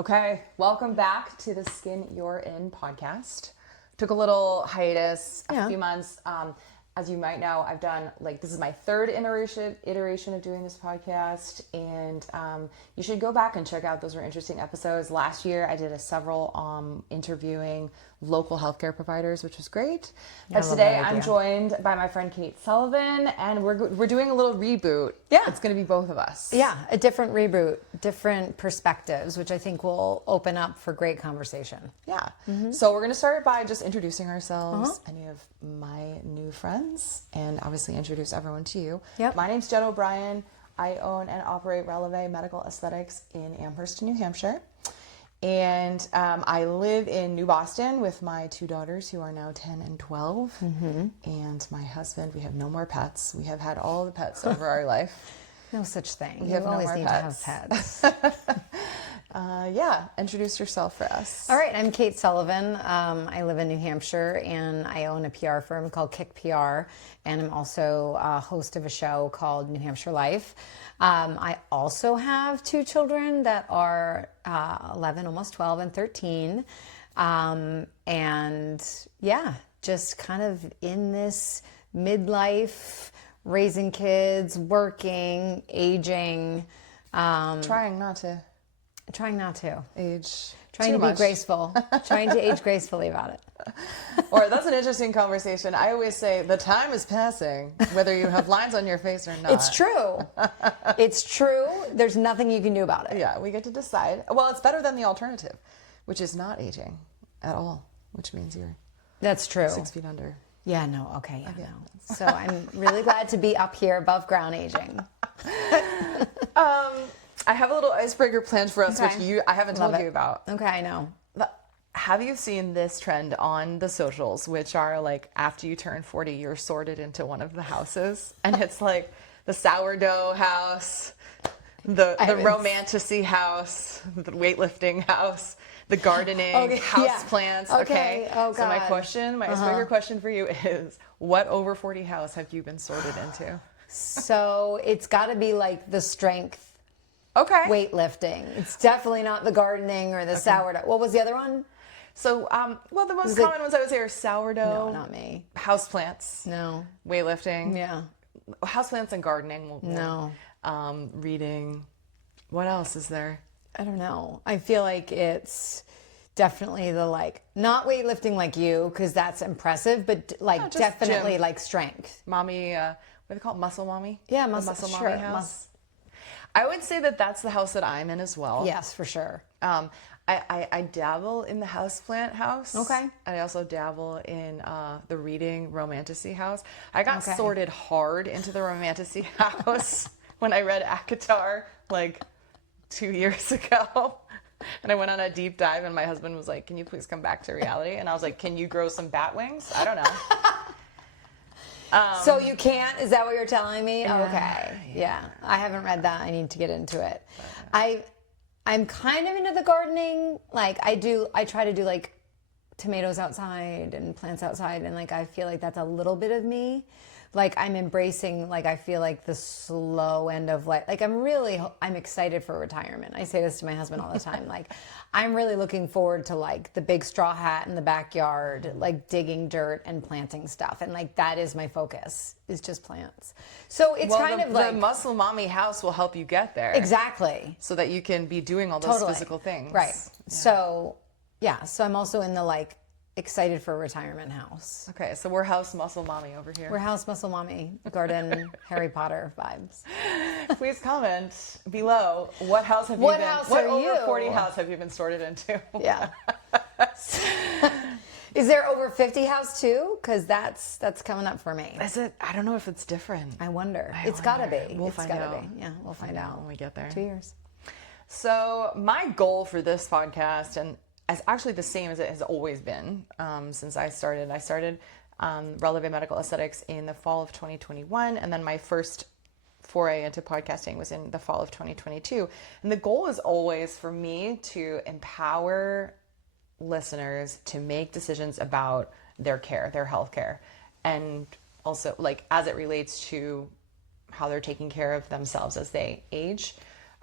Okay, welcome back to the Skin You're In podcast. Took a little hiatus, a few months. As you might know, I've done this is my third iteration of doing this podcast, and you should go back and check out. Those were interesting episodes. Last year, I did several interviewing local healthcare providers, which was great. But today, I'm joined by my friend Kate Sullivan, and we're doing a little reboot. Yeah, it's going to be both of us. Yeah, a different reboot, different perspectives, which I think will open up for great conversation. Yeah. So we're going to start by just introducing ourselves, any of my new friends, and obviously introduce everyone to you. Yep. My name's Jen O'Brien. I own and operate Releve Medical Aesthetics in Amherst, New Hampshire. And I live in New Boston with my two daughters who are now 10 and 12. And my husband. We have no more pets. We have had all the pets over our life. No such thing. You always need pets. to have pets. Introduce yourself for us. All right, I'm Kate Sullivan. I live in New Hampshire, and I own a PR firm called Kick PR, and I'm also a host of a show called New Hampshire Life. I also have two children that are 11, almost 12, and 13. Just kind of in this midlife, raising kids, working, aging. Trying not to age. Trying to be graceful. Trying to age gracefully about it. Or that's an interesting conversation. I always say the time is passing, whether you have lines on your face or not. It's true. It's true. There's nothing you can do about it. Yeah, we get to decide. Well, it's better than the alternative, which is not aging at all, which means you're That's true. 6 feet under. Yeah, no, okay, yeah, no. So I'm really glad to be up here above ground aging. I have a little icebreaker planned for us, which I haven't told you about. Okay, I know. Have you seen this trend on the socials, which are like after you turn 40, you're sorted into one of the houses, and it's like the sourdough house, the romanticy house, the weightlifting house, the gardening, house plants. Okay. Oh, God. So my icebreaker question for you is, what over 40 house have you been sorted into? So it's got to be like the strength. Okay. Weightlifting. It's definitely not the gardening or the sourdough. What was the other one? So, the most common ones I would say are sourdough. No, not me. Houseplants. No. Weightlifting. Yeah. Houseplants and gardening. No. Reading. What else is there? I don't know. I feel like it's definitely the not weightlifting like you, because that's impressive, but definitely gym. Strength. Mommy, what do they call it? Muscle mommy? Yeah, the muscle mommy house. I would say that that's the house that I'm in as well. Yes, for sure. I dabble in the houseplant house. Okay. And I also dabble in the reading romanticy house. I got sorted hard into the romanticy house when I read ACOTAR 2 years ago. And I went on a deep dive, and my husband was like, "Can you please come back to reality?" And I was like, "Can you grow some bat wings?" I don't know. So you can't? Is that what you're telling me? Yeah, okay. Yeah. I haven't read that. I need to get into it. I'm kind of into the gardening. I try to do tomatoes outside and plants outside, and I feel like that's a little bit of me. I'm embracing, I feel like the slow end of life. I'm excited for retirement. I say this to my husband all the time. I'm really looking forward to the big straw hat in the backyard, digging dirt and planting stuff. And that is my focus, is just plants. So it's the Muscle Mommy house will help you get there. Exactly. So that you can be doing all those physical things. Right. Yeah. So I'm also in the excited for a retirement house. Okay, so we're House Muscle Mommy over here. We're House Muscle Mommy, garden, Harry Potter vibes. Please comment below, what house have you been? What over 40 house have you been sorted into? Yeah. Is there over 50 house too? Because that's coming up for me. Is it? I don't know if it's different. I wonder. It's got to be. We'll find out. Yeah, we'll find out when we get there. 2 years. So my goal for this podcast, and it's actually the same as it has always been since I started. I started Releve Medical Aesthetics in the fall of 2021, and then my first foray into podcasting was in the fall of 2022. And the goal is always for me to empower listeners to make decisions about their care, their health care, and also as it relates to how they're taking care of themselves as they age.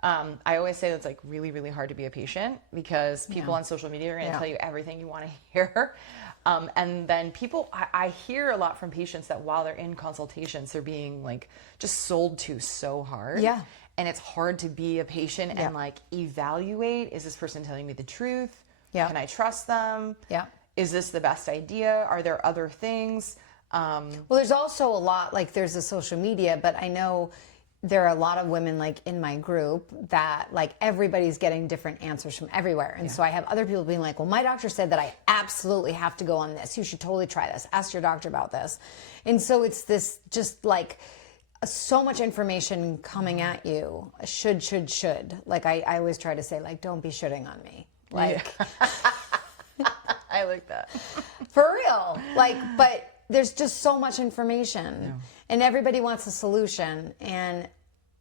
I always say it's like really, really hard to be a patient because people on social media are going to tell you everything you want to hear. And then I hear a lot from patients that while they're in consultations, they're being like just sold to so hard. Yeah. And it's hard to be a patient and like evaluate, is this person telling me the truth? Yeah. Can I trust them? Yeah. Is this the best idea? Are there other things? Well, there's also a lot, like there's the social media, but I know there are a lot of women like in my group that like everybody's getting different answers from everywhere. And so I have other people being like, well, my doctor said that I absolutely have to go on this. You should totally try this. Ask your doctor about this. And so it's this just like so much information coming at you. Should. Like I always try to say like, don't be shoulding on me. Like, I like that. for real. Like, but there's just so much information and everybody wants a solution, and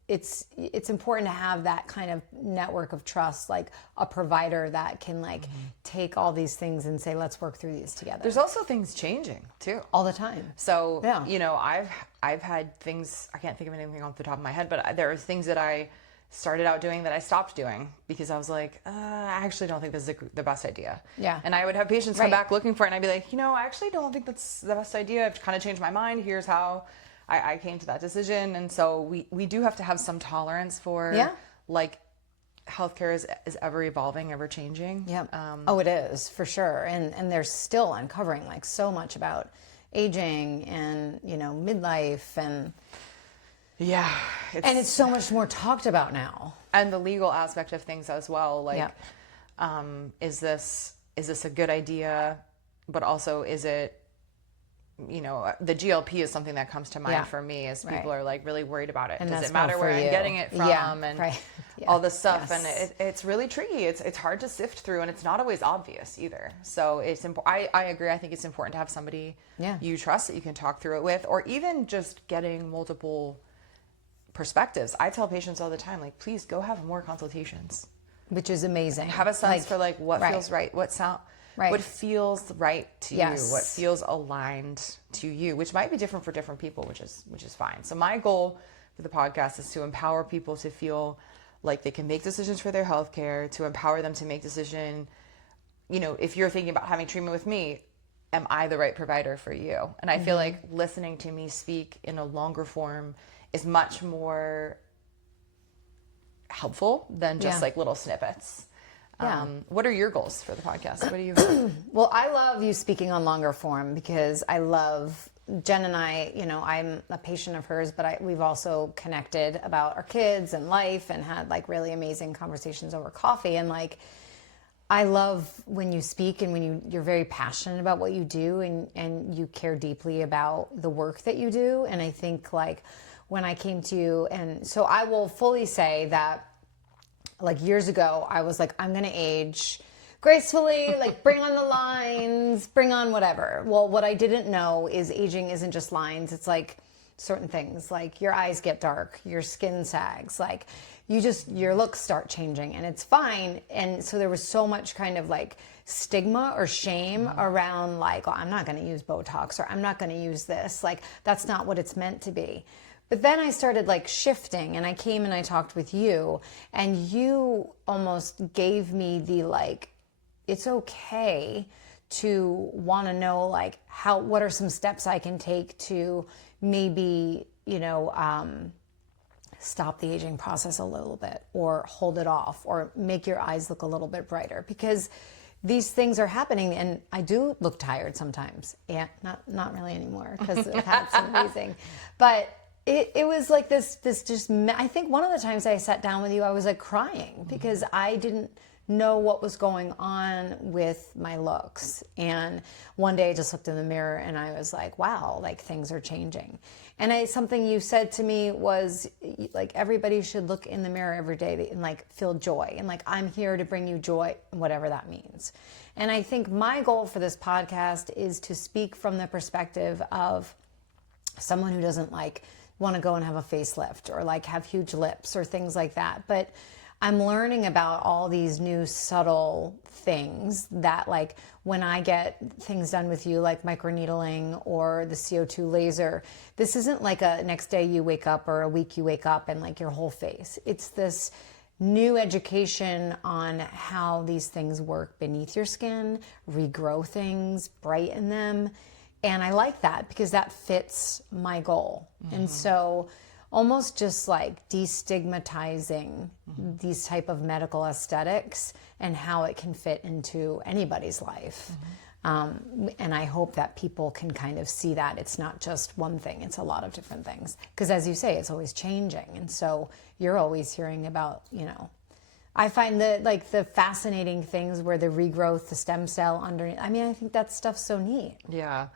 it's important to have that kind of network of trust, like a provider that can like take all these things and say, let's work through these together. There's also things changing too. All the time. So, you know, I've had things, I can't think of anything off the top of my head, but there are things that I started out doing that I stopped doing because I was like, I actually don't think this is the best idea. Yeah. And I would have patients come back looking for it, and I'd be like, you know, I actually don't think that's the best idea. I've kind of changed my mind. Here's how I came to that decision. And so we do have to have some tolerance for like healthcare is ever evolving, ever changing. Yeah. Oh, it is for sure. And they're still uncovering like so much about aging and, you know, midlife and it's so much more talked about now. And the legal aspect of things as well. Like, is this a good idea? But also, is it, you know, the GLP is something that comes to mind for me as people are like really worried about it. And does it matter where I'm getting it from and all this stuff? Yes. And it's really tricky. It's hard to sift through, and it's not always obvious either. So it's important. I agree. I think it's important to have somebody you trust that you can talk through it with, or even just getting multiple perspectives. I tell patients all the time, like, please go have more consultations. Which is amazing. Have a sense for like what feels right, what feels right to you, what feels aligned to you, which might be different for different people, which is fine. So my goal for the podcast is to empower people to feel like they can make decisions for their healthcare, to empower them to make decision. You know, if you're thinking about having treatment with me, am I the right provider for you? And I feel like listening to me speak in a longer form is much more helpful than just like little snippets. What are your goals for the podcast? What do you? Well, I love you speaking on longer form because I love Jen and I, you know, I'm a patient of hers, but we've also connected about our kids and life and had like really amazing conversations over coffee. And like, I love when you speak and when you're very passionate about what you do and you care deeply about the work that you do. And I think like when I came to you, and so I will fully say that like years ago, I was like, I'm going to age gracefully, like bring on the lines, bring on whatever. Well, what I didn't know is aging isn't just lines. It's like certain things, like your eyes get dark, your skin sags, like your looks start changing, and it's fine. And so there was so much kind of like stigma or shame around like, oh, I'm not going to use Botox, or I'm not going to use this. Like, that's not what it's meant to be. But then I started like shifting, and I came and I talked with you, and you almost gave me the like, it's okay to want to know like what are some steps I can take to maybe, you know, stop the aging process a little bit, or hold it off, or make your eyes look a little bit brighter, because these things are happening, and I do look tired sometimes. Yeah, not really anymore because I've had some amazing, but it was like this just, I think one of the times I sat down with you, I was like crying because I didn't know what was going on with my looks. And one day I just looked in the mirror and I was like, wow, like things are changing. And something you said to me was like, everybody should look in the mirror every day and like feel joy. And like, I'm here to bring you joy, whatever that means. And I think my goal for this podcast is to speak from the perspective of someone who doesn't like want to go and have a facelift or like have huge lips or things like that. But I'm learning about all these new subtle things that like when I get things done with you, like microneedling or the CO2 laser, this isn't like a next day you wake up or a week you wake up and like your whole face. It's this new education on how these things work beneath your skin, regrow things, brighten them. And I like that because that fits my goal. And so almost just like destigmatizing these type of medical aesthetics and how it can fit into anybody's life. And I hope that people can kind of see that it's not just one thing, it's a lot of different things. Because as you say, it's always changing. And so you're always hearing about, I find that like the fascinating things where the regrowth, the stem cell underneath, I think that stuff's so neat. Yeah.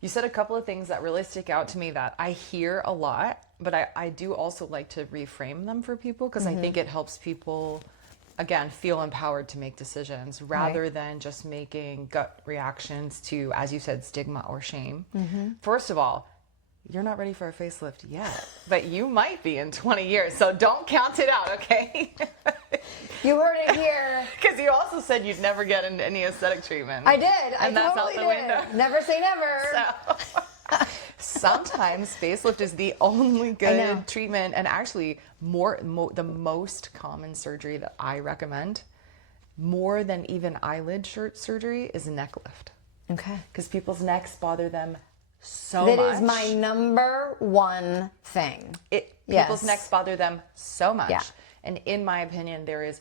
You said a couple of things that really stick out to me that I hear a lot, but I do also like to reframe them for people because I think it helps people, again, feel empowered to make decisions rather than just making gut reactions to, as you said, stigma or shame. First of all, you're not ready for a facelift yet, but you might be in 20 years. So don't count it out, okay? You heard it here. Because you also said you'd never get into any aesthetic treatment. I did. And I that's totally out the window. did. Never say never. So, sometimes facelift is the only good treatment, and actually the most common surgery that I recommend, more than even eyelid surgery, is a neck lift. Okay. Because people's necks bother them so much. That is my number one thing. People's necks bother them so much. Yeah. And in my opinion, there is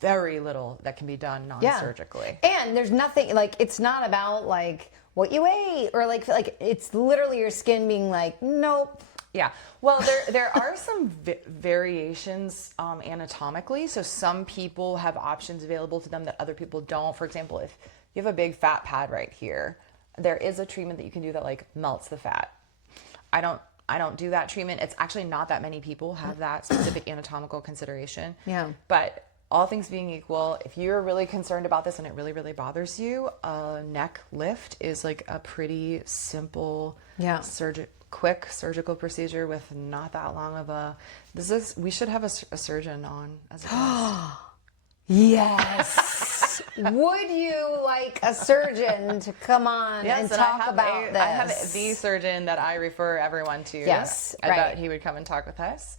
very little that can be done non-surgically. And there's nothing, like, it's not about, like, what you ate or, like it's literally your skin being like, nope. Yeah. Well, there are some variations anatomically. So some people have options available to them that other people don't. For example, if you have a big fat pad right here, there is a treatment that you can do that like melts the fat. I don't do that treatment. It's actually not that many people have that specific anatomical consideration. Yeah. But all things being equal, if you're really concerned about this and it really, really bothers you, a neck lift is like a pretty simple, quick surgical procedure with not that long of a. We should have a surgeon on as a guest. Yes. Would you like a surgeon to come on and talk about this? I have the surgeon that I refer everyone to. Yes, I thought he would come and talk with us.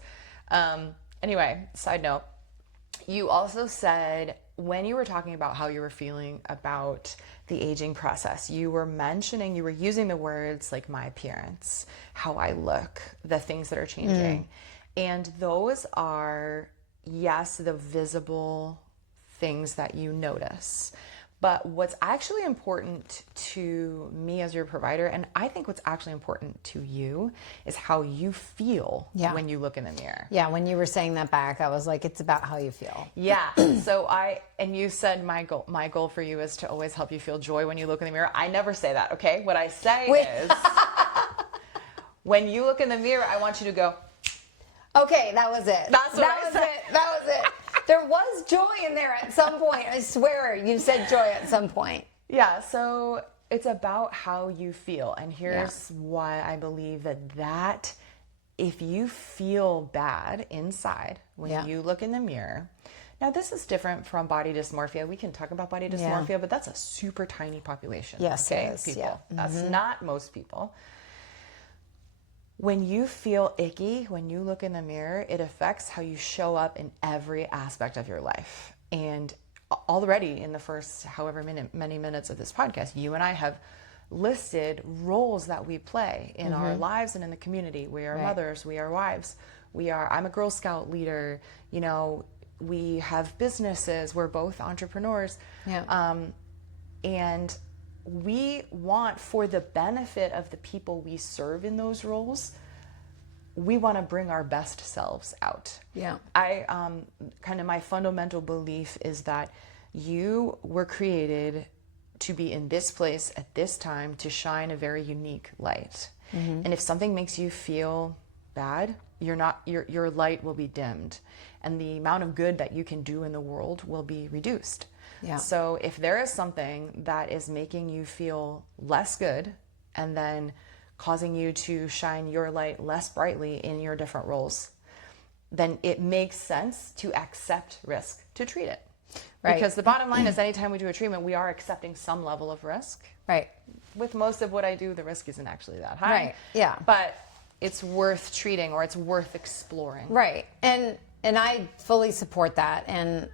Anyway, side note, you also said when you were talking about how you were feeling about the aging process, you were using the words like my appearance, how I look, the things that are changing. And those are, yes, the visible things that you notice. But what's actually important to me as your provider, and I think what's actually important to you, is how you feel when you look in the mirror. Yeah, when you were saying that back, I was like, it's about how you feel. Yeah. So you said my goal for you is to always help you feel joy when you look in the mirror. I never say that, okay? What I say is, when you look in the mirror, I want you to go, okay, that was it. That's what I said. That was it. There was joy in there at some point. I swear you said joy at some point. Yeah, so it's about how you feel. And here's why I believe that if you feel bad inside when you look in the mirror, now this is different from body dysmorphia. We can talk about body dysmorphia, but that's a super tiny population. Yes, okay, it is. people. Yeah. That's not most people. When you feel icky, when you look in the mirror, it affects how you show up in every aspect of your life. And already in the first however many minutes of this podcast, you and I have listed roles that we play in our lives and in the community. We are mothers, we are wives, I'm a Girl Scout leader, we have businesses, we're both entrepreneurs. And we want, for the benefit of the people we serve in those roles, we want to bring our best selves out. Yeah. My fundamental belief is that you were created to be in this place at this time to shine a very unique light. And if something makes you feel bad, your light will be dimmed, and the amount of good that you can do in the world will be reduced. Yeah. So if there is something that is making you feel less good and then causing you to shine your light less brightly in your different roles, then it makes sense to accept risk, to treat it. Right. Because the bottom line is anytime we do a treatment, we are accepting some level of risk. Right. With most of what I do, the risk isn't actually that high. Right. Yeah. But it's worth treating, or it's worth exploring. Right. And and I fully support that. And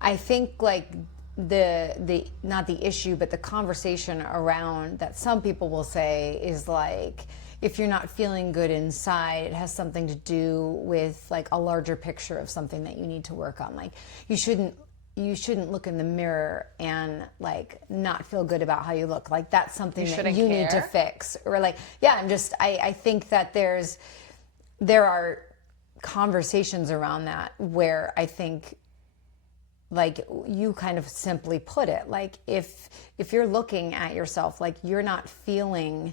I think like the not the issue, but the conversation around that some people will say is like, if you're not feeling good inside, it has something to do with like a larger picture of something that you need to work on. Like you shouldn't look in the mirror and like not feel good about how you look. Like that's something that you need to fix. Or like, yeah, I think that there are conversations around that where I think, like you kind of simply put it, like if you're looking at yourself like you're not feeling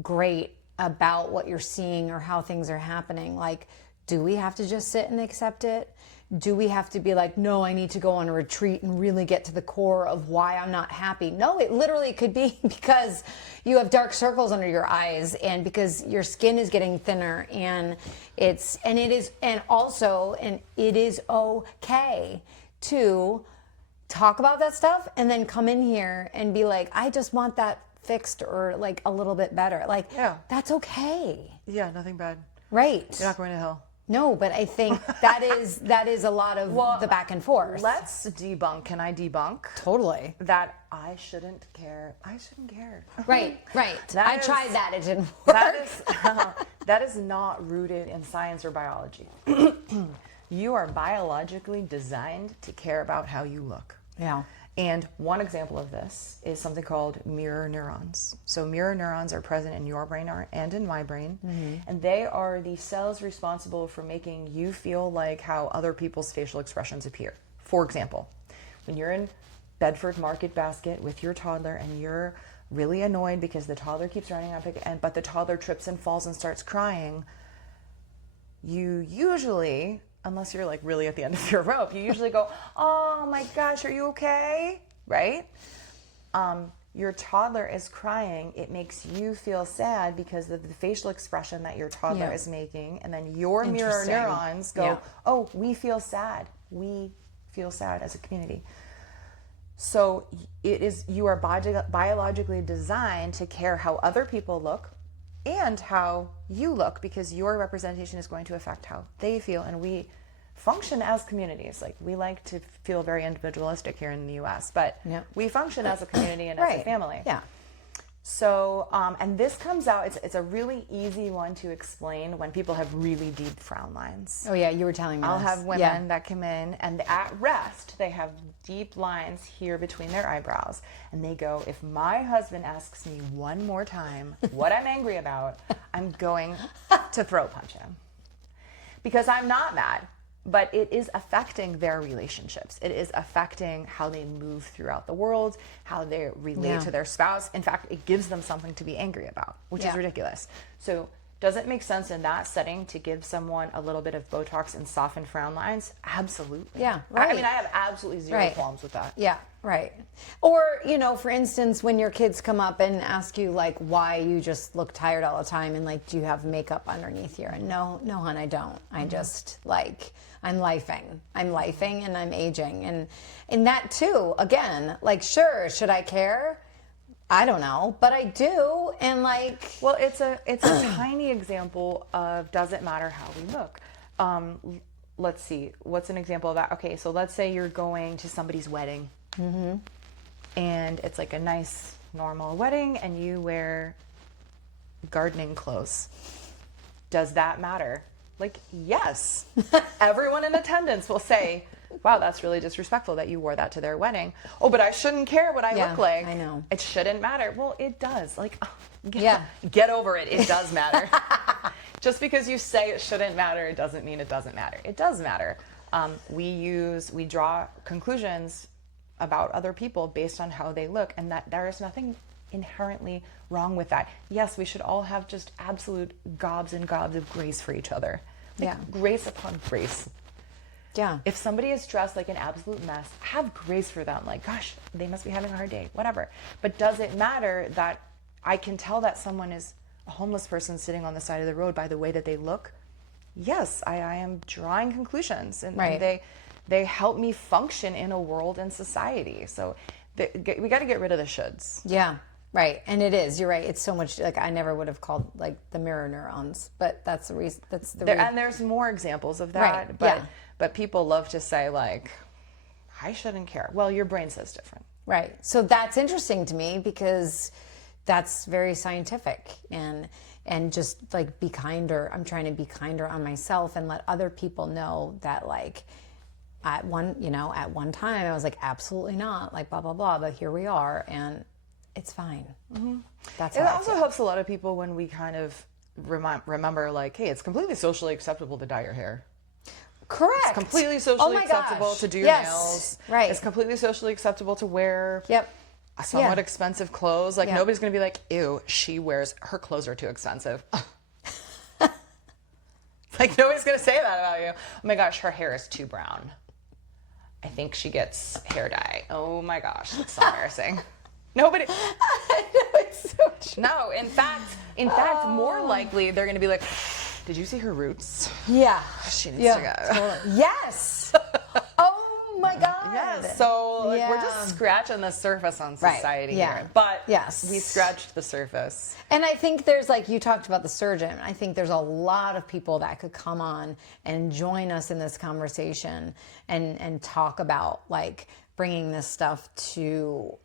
great about what you're seeing or how things are happening, like do we have to just sit and accept it? Do we have to be like, no, I need to go on a retreat and really get to the core of why I'm not happy? No, it literally could be because you have dark circles under your eyes and because your skin is getting thinner, and it is okay to talk about that stuff and then come in here and be like, I just want that fixed or like a little bit better. Like, that's okay. Yeah, nothing bad. Right. You're not going to hell. No, but I think that is a lot of the back and forth. Let's debunk. Can I debunk? Totally. That I shouldn't care. I shouldn't care. Right. I tried that. It didn't work. That is not rooted in science or biology. You are biologically designed to care about how you look. Yeah. And one example of this is something called mirror neurons. So mirror neurons are present in your brain and in my brain. And they are the cells responsible for making you feel like how other people's facial expressions appear. For example, when you're in Bedford Market Basket with your toddler and you're really annoyed because the toddler keeps running up, but the toddler trips and falls and starts crying, you usually, unless you're like really at the end of your rope, you usually go, oh my gosh, are you okay? Right? Your toddler is crying. It makes you feel sad because of the facial expression that your toddler is making. And then your mirror neurons go, oh, we feel sad. We feel sad as a community. So you are biologically designed to care how other people look and how you look, because your representation is going to affect how they feel. And we function as communities. Like, we like to feel very individualistic here in the US, but we function as a community and as a family. Yeah. So, and this comes out, it's a really easy one to explain when people have really deep frown lines. Oh yeah, you were telling me I'll this. have women that come in and at rest, they have deep lines here between their eyebrows. And they go, if my husband asks me one more time what I'm angry about, I'm going to throat punch him. Because I'm not mad, but it is affecting their relationships. It is affecting how they move throughout the world, how they relate to their spouse. In fact, it gives them something to be angry about, which is ridiculous. So does it make sense in that setting to give someone a little bit of Botox and soften frown lines? Absolutely. Yeah, right. I mean, I have absolutely zero qualms with that. Yeah, right. Or, for instance, when your kids come up and ask you, like, why you just look tired all the time and, like, do you have makeup underneath here? And no, hon, I don't. I just, like, I'm lifing and I'm aging. And that, too, again, like, sure, should I care? I don't know, but I do. And like, well, it's a tiny example of does it matter how we look? Let's see, what's an example of that? Okay, so let's say you're going to somebody's wedding, and it's like a nice normal wedding, and you wear gardening clothes. Does that matter? Like, yes. Everyone in attendance will say, wow, that's really disrespectful that you wore that to their wedding. Oh, but I shouldn't care what I look like. I know. It shouldn't matter. Well, it does. Like, get over it. It does matter. Just because you say it shouldn't matter, it doesn't mean it doesn't matter. It does matter. We draw conclusions about other people based on how they look, and that there is nothing inherently wrong with that. Yes, we should all have just absolute gobs and gobs of grace for each other. Like, grace upon grace. Yeah. If somebody is dressed like an absolute mess, have grace for them. Like, gosh, they must be having a hard day, whatever. But does it matter that I can tell that someone is a homeless person sitting on the side of the road by the way that they look? Yes, I am drawing conclusions, and they help me function in a world and society. So we got to get rid of the shoulds. Yeah. Right. And it is, you're right. It's so much, like, I never would have called, like, the mirror neurons, but that's the reason. And there's more examples of that. Right. But people love to say like, I shouldn't care. Well, your brain says different. Right. So that's interesting to me because that's very scientific, and just like be kinder. I'm trying to be kinder on myself and let other people know that like at one time I was like, absolutely not, like blah, blah, blah. But here we are and it's fine. That's It how I also feel. helps a lot of people when we kind of remember like, hey, it's completely socially acceptable to dye your hair. Correct. It's completely socially my acceptable gosh. to do your Yes. nails. Right. It's completely socially acceptable to wear Yep. somewhat Yeah. expensive clothes. Like, Yeah. nobody's going to be like, ew, her clothes are too expensive. Like, nobody's going to say that about you. Oh my gosh, her hair is too brown. I think she gets hair dye. Oh my gosh, that's so embarrassing. Nobody. It's so true. No, in fact, more likely they're going to be like, did you see her roots? Yeah. She needs Yeah. to go. Totally. Yes. Oh my God. Yes, so like, we're Yeah. just scratching the surface on Right, society yeah. here. But Yes. we scratched the surface. And I think there's, like, you talked about the surgeon. I think there's a lot of people that could come on and join us in this conversation and talk about, like, bringing this stuff to,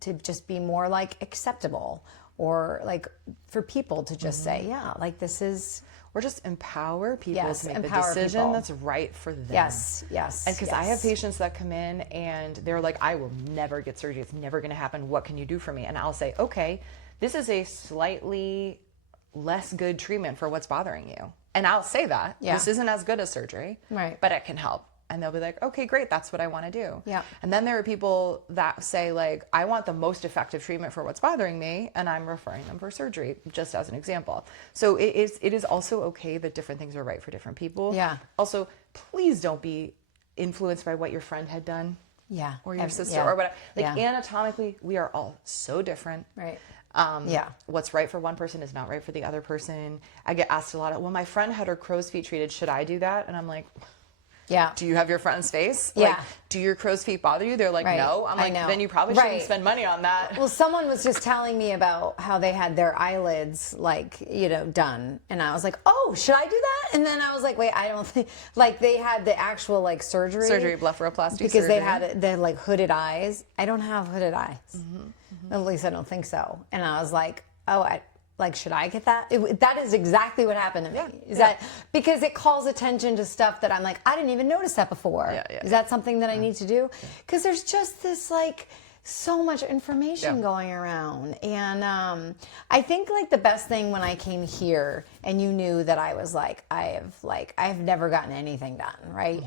to just be more, like, acceptable, or, like, for people to just say, yeah, like, this is... Or just empower people Yes, to make empower the decision people. that's right for them. Yes. And because I have patients that come in and they're like, I will never get surgery. It's never going to happen. What can you do for me? And I'll say, okay, this is a slightly less good treatment for what's bothering you. And I'll say that. Yeah. This isn't as good as surgery, Right. but it can help. And they'll be like, okay, great. That's what I want to do. Yeah. And then there are people that say like, I want the most effective treatment for what's bothering me. And I'm referring them for surgery, just as an example. So it is also okay that different things are right for different people. Yeah. Also, please don't be influenced by what your friend had done. Yeah. Or your sister yeah. or whatever. Like, Yeah. anatomically, we are all so different. Right. Yeah. What's right for one person is not right for the other person. I get asked a lot of, well, my friend had her crow's feet treated. Should I do that? And I'm like, Yeah. do you have your friend's face? Yeah. Like, do your crow's feet bother you? They're like, Right. no. I'm I like, know. then you probably shouldn't Right. spend money on that. Well, someone was just telling me about how they had their eyelids, like, done. And I was like, oh, should I do that? And then I was like, wait, I don't think, like, they had the actual, like, surgery. Blepharoplasty because surgery. they had, like, hooded eyes. I don't have hooded eyes. At least I don't think so. And I was like, oh, should I get that? That is exactly what happened to me. Yeah, That because it calls attention to stuff that I'm like, I didn't even notice that before. Is that something that I need to do? Because there's just this like so much information going around, and I think like the best thing when I came here and you knew that I was like I've never gotten anything done, right?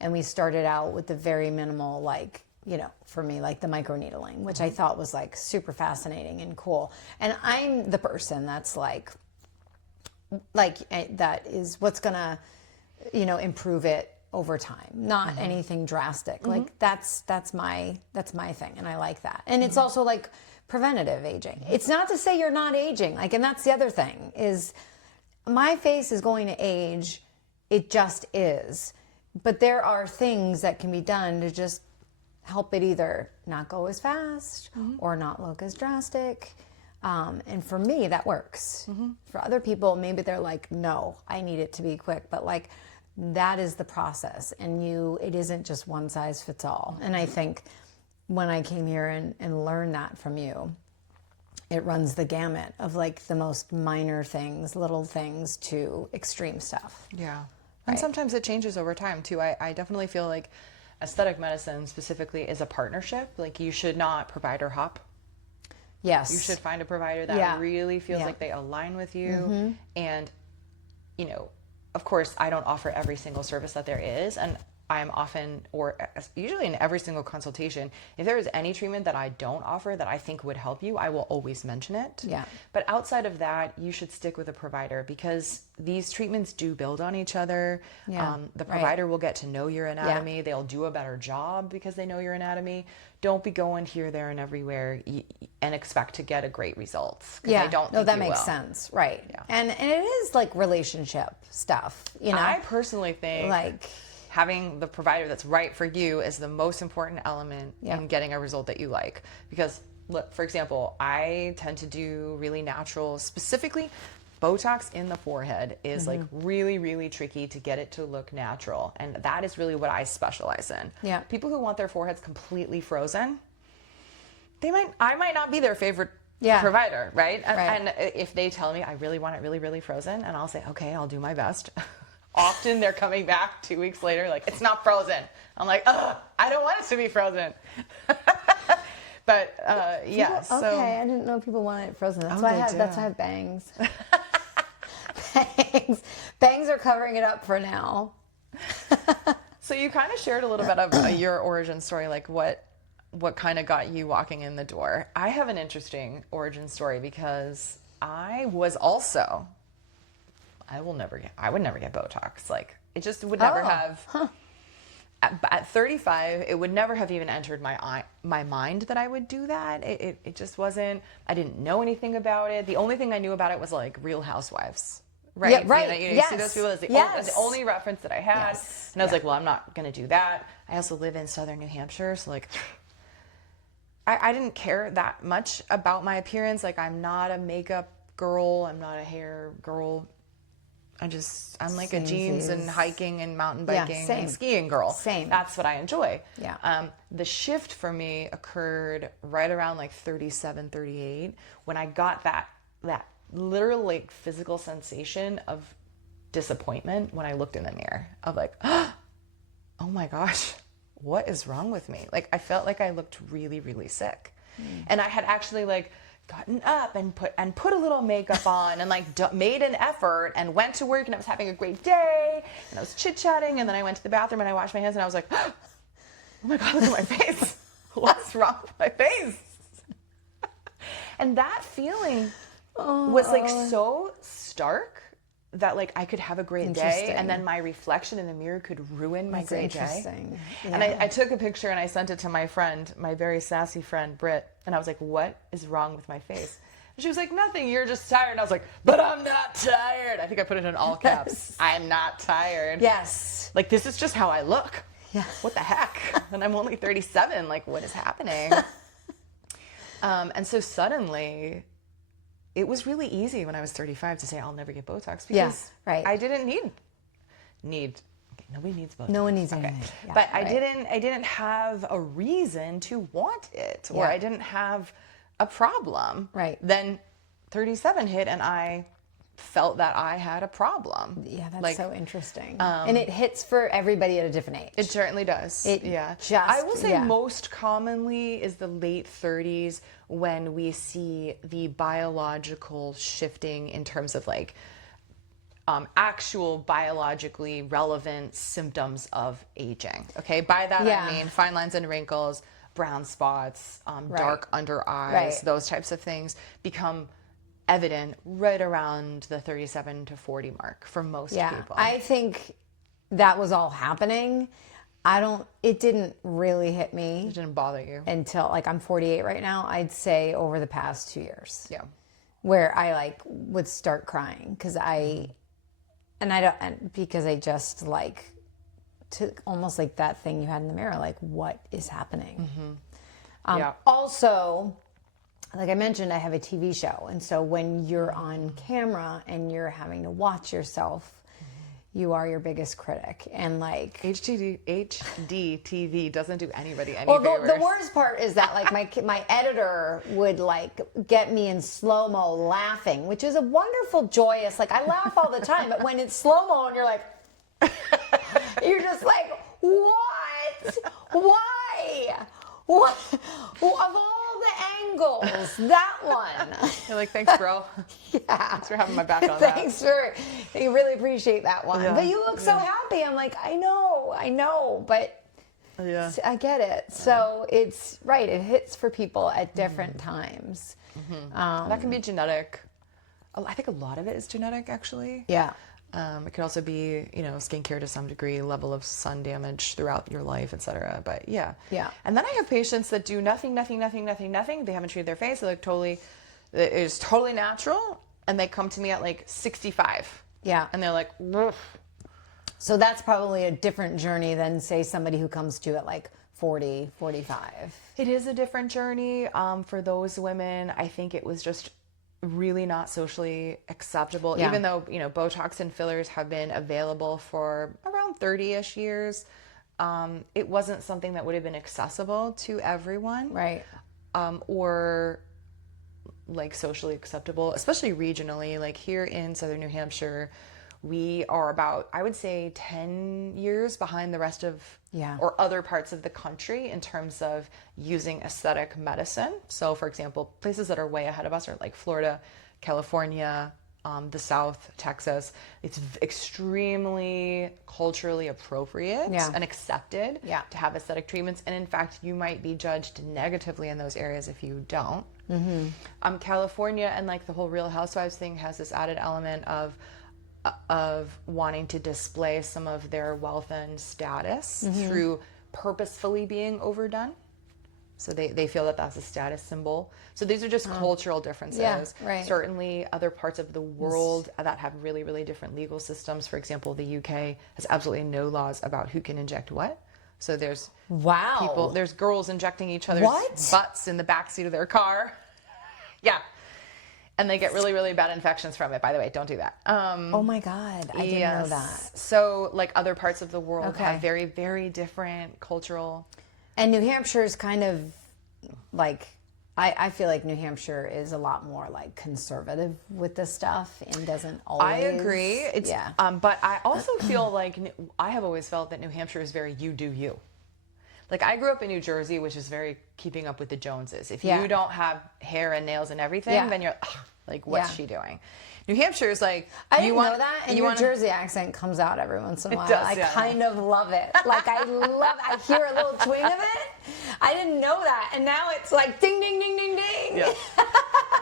And we started out with the very minimal like. For me, like the microneedling, which I thought was like super fascinating and cool. And I'm the person that's like that is what's gonna, improve it over time, not anything drastic. Like that's my thing, and I like that. And it's also like preventative aging. It's not to say you're not aging, like, and that's the other thing is my face is going to age. It just is. But there are things that can be done to just help it either not go as fast or not look as drastic. And for me, that works. For other people, maybe they're like, no, I need it to be quick. But like, that is the process. And it isn't just one size fits all. And I think when I came here and learned that from you, it runs the gamut of like the most minor things, little things to extreme stuff. Yeah. And sometimes it changes over time too. I definitely feel like aesthetic medicine specifically is a partnership. Like, you should not provider hop. Yes. You should find a provider that really feels Yeah. like they align with you. And, of course, I don't offer every single service that there is. And I'm often, or usually in every single consultation, if there is any treatment that I don't offer that I think would help you, I will always mention it. Yeah. But outside of that, you should stick with a provider because these treatments do build on each other. Yeah. The provider will get to know your anatomy. They'll do a better job because they know your anatomy. Don't be going here, there, and everywhere and expect to get a great result. I don't think that you makes will. sense. Right. Yeah. And it is like relationship stuff, I personally think like having the provider that's right for you is the most important element in getting a result that you like. Because, look, for example, I tend to do really natural, specifically Botox in the forehead is like really, really tricky to get it to look natural. And that is really what I specialize in. Yeah. People who want their foreheads completely frozen, I might not be their favorite provider, right? And if they tell me I really want it really, really frozen, and I'll say, okay, I'll do my best. Often they're coming back 2 weeks later, like, it's not frozen. I'm like, ugh, I don't want it to be frozen. But yeah, so. Okay, I didn't know people wanted it frozen. That's why I have bangs. Bangs are covering it up for now. So you kind of shared a little bit of your origin story, like what kind of got you walking in the door. I have an interesting origin story because I was also, I would never get Botox. Like, it just would never have. Huh. At 35, it would never have even entered my mind that I would do that. It just wasn't. I didn't know anything about it. The only thing I knew about it was like Real Housewives, right? Yeah, right. You see those people. That's the only reference that I had. Yes. And I was like, well, I'm not going to do that. I also live in southern New Hampshire, so like, I didn't care that much about my appearance. Like, I'm not a makeup girl. I'm not a hair girl. I'm like a jeans and hiking and mountain biking and skiing girl. Same. That's what I enjoy. Yeah. The shift for me occurred right around like 37, 38 when I got that literal like physical sensation of disappointment when I looked in the mirror of like, oh my gosh, what is wrong with me? Like, I felt like I looked really, really sick. And I had actually like gotten up and put a little makeup on and like made an effort and went to work, and I was having a great day and I was chit-chatting, and then I went to the bathroom and I washed my hands and I was like, oh my God, look at my face. What's wrong with my face? And that feeling was like so stark that like I could have a great day and then my reflection in the mirror could ruin my great day. Yeah. And I took a picture and I sent it to my friend, my very sassy friend, Britt. And I was like, what is wrong with my face? And she was like, nothing, you're just tired. And I was like, but I'm not tired. I think I put it in all caps. I'm not tired. Yes. Like, this is just how I look. Yeah. What the heck? And I'm only 37. Like, what is happening? And so suddenly, it was really easy when I was 35 to say I'll never get Botox because I didn't need. Nobody needs Botox. No one needs anything. Yeah, but I didn't have a reason to want it, or I didn't have a problem. Right. Then 37 hit, and I felt that I had a problem. Yeah, that's so interesting. And it hits for everybody at a different age. It certainly does. I will say most commonly is the late 30s when we see the biological shifting in terms of like actual biologically relevant symptoms of aging. Okay, by that I mean fine lines and wrinkles, brown spots, dark under eyes, those types of things become evident right around the 37 to 40 mark for most people. I think that was all happening. It didn't really hit me. It didn't bother you until like I'm 48 right now. I'd say over the past 2 years. Yeah. Where I like would start crying because because I just like to almost like that thing you had in the mirror, like what is happening? Also, like I mentioned, I have a TV show. And so when you're on camera and you're having to watch yourself, you are your biggest critic. And like HD TV doesn't do anybody any favors. Well, the worst part is that like my editor would like get me in slow-mo laughing, which is a wonderful, joyous, like I laugh all the time, but when it's slow-mo and you're like, you're just like, what? Why? What? Of all the angles, that one. You're like, thanks, bro. Thanks for having my back on that. Thanks for, you really appreciate that one. But you look so happy. I'm like, I know, but I get it. So it's right. It hits for people at different times. That can be genetic. I think a lot of it is genetic, actually. Yeah. It could also be, skincare to some degree, level of sun damage throughout your life, etc. But yeah. And then I have patients that do nothing. They haven't treated their face. They're like it's totally natural. And they come to me at like 65. Yeah. And they're like, woof. So that's probably a different journey than say somebody who comes to you at like 40, 45. It is a different journey. For those women, I think it was just really not socially acceptable, Yeah. even though, Botox and fillers have been available for around 30-ish years. It wasn't something that would have been accessible to everyone. Right. Or like socially acceptable, especially regionally. Like here in Southern New Hampshire, we are about, I would say, 10 years behind the rest of or other parts of the country in terms of using aesthetic medicine. So for example, places that are way ahead of us are like Florida, California, the South, Texas. It's extremely culturally appropriate and accepted to have aesthetic treatments. And in fact, you might be judged negatively in those areas if you don't. California and like the whole Real Housewives thing has this added element of wanting to display some of their wealth and status through purposefully being overdone. So they feel that that's a status symbol. So these are just cultural differences. Yeah, right. Certainly other parts of the world that have really, really different legal systems. For example, the UK has absolutely no laws about who can inject what. So there's there's girls injecting each other's butts in the backseat of their car. Yeah. And they get really, really bad infections from it, by the way. Don't do that. Oh my God. I didn't know that. So like other parts of the world have very, very different cultural. And New Hampshire is kind of like, I feel like New Hampshire is a lot more like conservative with this stuff and doesn't always. I agree. It's, but I also feel like I have always felt that New Hampshire is very you do you. Like I grew up in New Jersey, which is very keeping up with the Joneses. If you don't have hair and nails and everything, then you're like, what's she doing? New Hampshire is like, I didn't know that, and your Jersey accent comes out every once in a while. I kind of love it. Like I hear a little twang of it. I didn't know that, and now it's like ding, ding, ding, ding, ding. Yeah,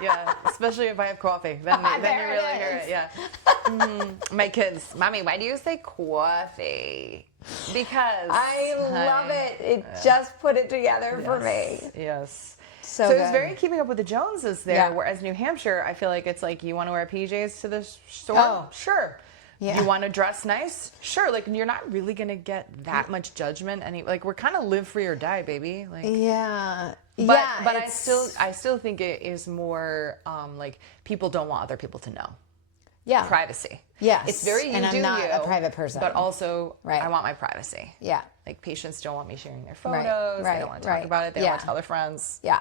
yeah. Especially if I have coffee, then you really hear it. Yeah. My kids, Mommy, why do you say coffee? Because I love it. It just put it together for me. Yes. So it's very keeping up with the Joneses there, whereas New Hampshire, I feel like it's like, you want to wear PJs to the store? Oh. Sure. Yeah. You want to dress nice? Sure. Like, you're not really going to get that much judgment. Like, we're kind of live free or die, baby. Like, But I still think it is more like people don't want other people to know. Yeah. Privacy. Yes. It's very you and do I'm not you, a private person. But also, I want my privacy. Yeah. Like, patients don't want me sharing their photos. They don't want to talk about it. They don't want to tell their friends. Yeah.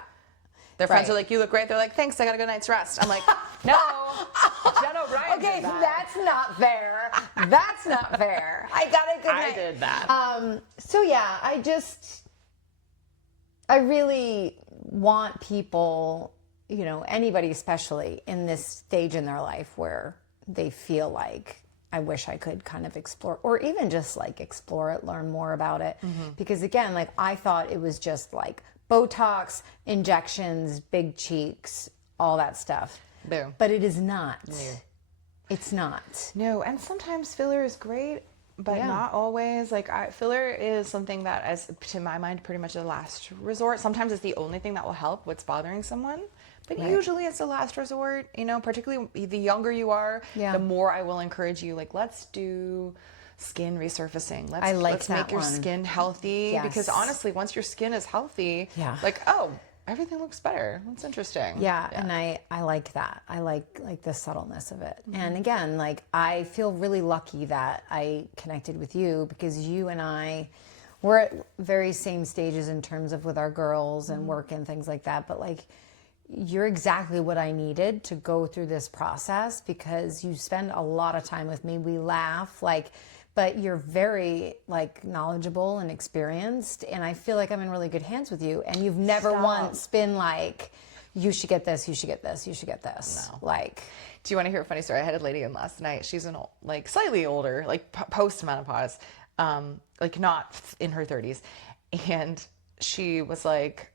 Their friends are like, you look great. They're like, thanks, I got a good night's rest. I'm like, no. Jenna O'Brien did that. That's not fair. That's not fair. I got a good night. I did that. So yeah, I really want people, anybody especially in this stage in their life where they feel like, I wish I could kind of explore, or even just like explore it, learn more about it. Because again, like I thought it was just like Botox, injections, big cheeks, all that stuff. Boom. But it is not. No. It's not. No, and sometimes filler is great, but not always. Like filler is something that, as to my mind, pretty much a last resort. Sometimes it's the only thing that will help what's bothering someone. But usually it's the last resort, particularly the younger you are, the more I will encourage you, like, let's do skin resurfacing. Let's make your skin healthy. Yes. Because honestly, once your skin is healthy, like, everything looks better. That's interesting. Yeah. And I like that. I like the subtleness of it. And again, like, I feel really lucky that I connected with you, because you and I, we're at very same stages in terms of with our girls and work and things like that. But like, you're exactly what I needed to go through this process, because you spend a lot of time with me. We laugh, but you're very knowledgeable and experienced, and I feel like I'm in really good hands with you. And you've never once been like, you should get this, you should get this, you should get this. No. Do you want to hear a funny story? I had a lady in last night. She's slightly older, post menopause, not in her 30s, and she was like,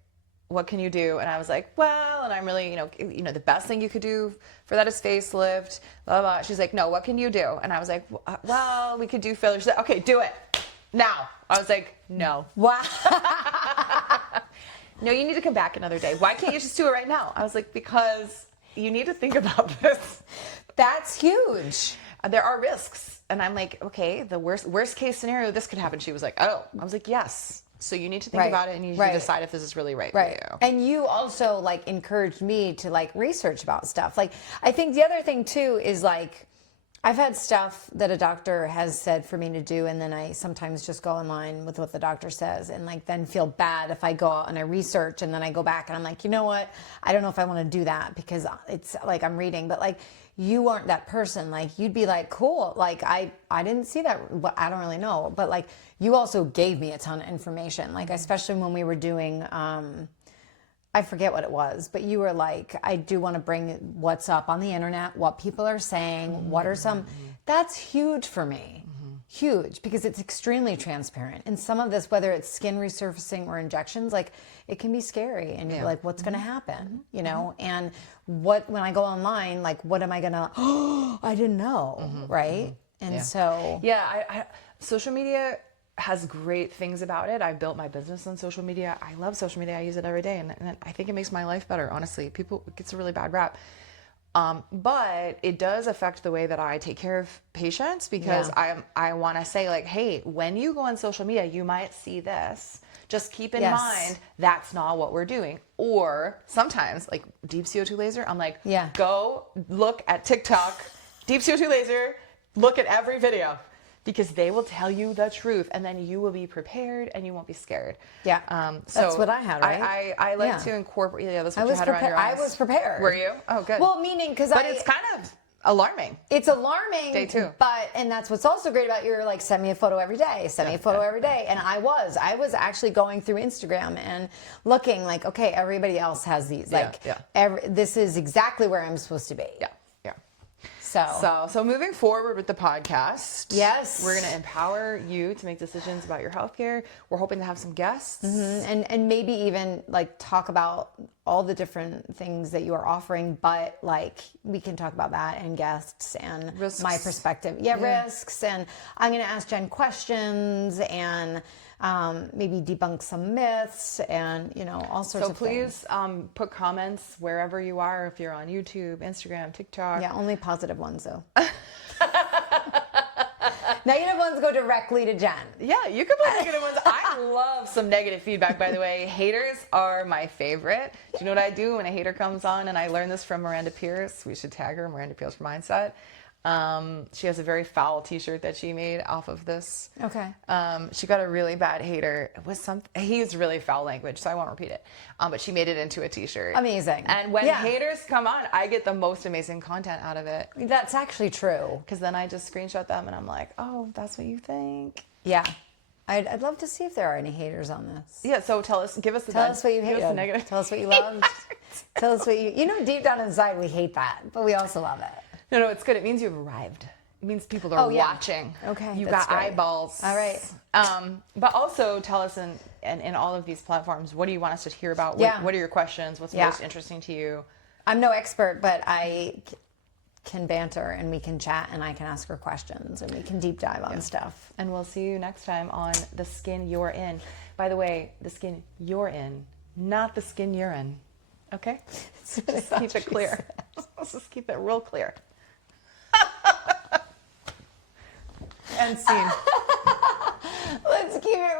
what can you do? And I was like, well, and I'm really, the best thing you could do for that is facelift, blah, blah. She's like, no, what can you do? And I was like, well, we could do filler. She's like, okay, do it now. I was like, no. Wow. No, you need to come back another day. Why can't you just do it right now? I was like, because you need to think about this. That's huge. There are risks. And I'm like, okay, the worst case scenario, this could happen. She was like, oh. I was like, yes. So you need to think Right. about it and you need Right. to decide if this is really right for Right. you. And you also like encouraged me to like research about stuff. Like I think the other thing too is like I've had stuff that a doctor has said for me to do, and then I sometimes just go online with what the doctor says and like then feel bad if I go out and I research and then I go back and I'm like, you know what? I don't know if I want to do that because it's like I'm reading, but like you aren't that person. Like you'd be like, cool. Like I didn't see that. I don't really know. But like you also gave me a ton of information. Like especially when we were doing, I forget what it was, but you were like, I do want to bring what's up on the internet, what people are saying, what are some, that's huge for me. Huge, because it's extremely transparent. And some of this, whether it's skin resurfacing or injections, like it can be scary and you're like, what's going to happen, you know? And when I go online, like, what am I going to, I didn't know, right? And so. Yeah, I social media has great things about it. I've built my business on social media. I love social media. I use it every day. And I think it makes my life better, honestly. People, it gets a really bad rap. But it does affect the way that I take care of patients because I want to say like, hey, when you go on social media, you might see this. Just keep in mind, that's not what we're doing. Or sometimes like deep CO2 laser, I'm like, go look at TikTok, deep CO2 laser, look at every video. Because they will tell you the truth, and then you will be prepared, and you won't be scared. Yeah, so that's what I had, right? I like to incorporate. Yeah, that's what I you was had around your eyes. I was prepared. Were you? Oh, good. Well, meaning because but it's kind of alarming. It's alarming. Day two. And that's what's also great about your like send me a photo every day, send me a photo every day. And I was actually going through Instagram and looking like, okay, everybody else has these. Like, this is exactly where I'm supposed to be. Yeah. Yeah. So moving forward with the podcast, yes, we're going to empower you to make decisions about your healthcare. We're hoping to have some guests, and maybe even like talk about all the different things that you are offering. But like we can talk about that and guests and risks. My perspective, risks. And I'm going to ask Jen questions and maybe debunk some myths and all sorts of things. So please put comments wherever you are, if you're on YouTube, Instagram, TikTok. Yeah, only positive ones though. Negative ones go directly to Jen. Yeah, you can put negative ones. I love some negative feedback, by the way. Haters are my favorite. Do you know what I do when a hater comes on? And I learned this from Miranda Pierce. We should tag her, Miranda Pierce Mindset. She has a very foul t-shirt that she made off of this. Okay. She got a really bad hater. It was he used really foul language, so I won't repeat it. But she made it into a t-shirt. Amazing. And when haters come on, I get the most amazing content out of it. That's actually true. Because then I just screenshot them and I'm like, oh, that's what you think. Yeah. I'd love to see if there are any haters on this. Yeah, so give us Tell us what you hated. Tell us what you loved. Tell us what deep down inside we hate that, but we also love it. No, it's good. It means you've arrived. It means people are watching. Okay, you got great. eyeballs. All right. But also tell us in all of these platforms, what do you want us to hear about? What are your questions? What's most interesting to you? I'm no expert, but I can banter and we can chat and I can ask her questions and we can deep dive on stuff. And we'll see you next time on The Skin You're In. By the way, the skin you're in, not the skin you're in. Okay? Just keep it clear. Let's just keep it real clear. And scene. Let's keep it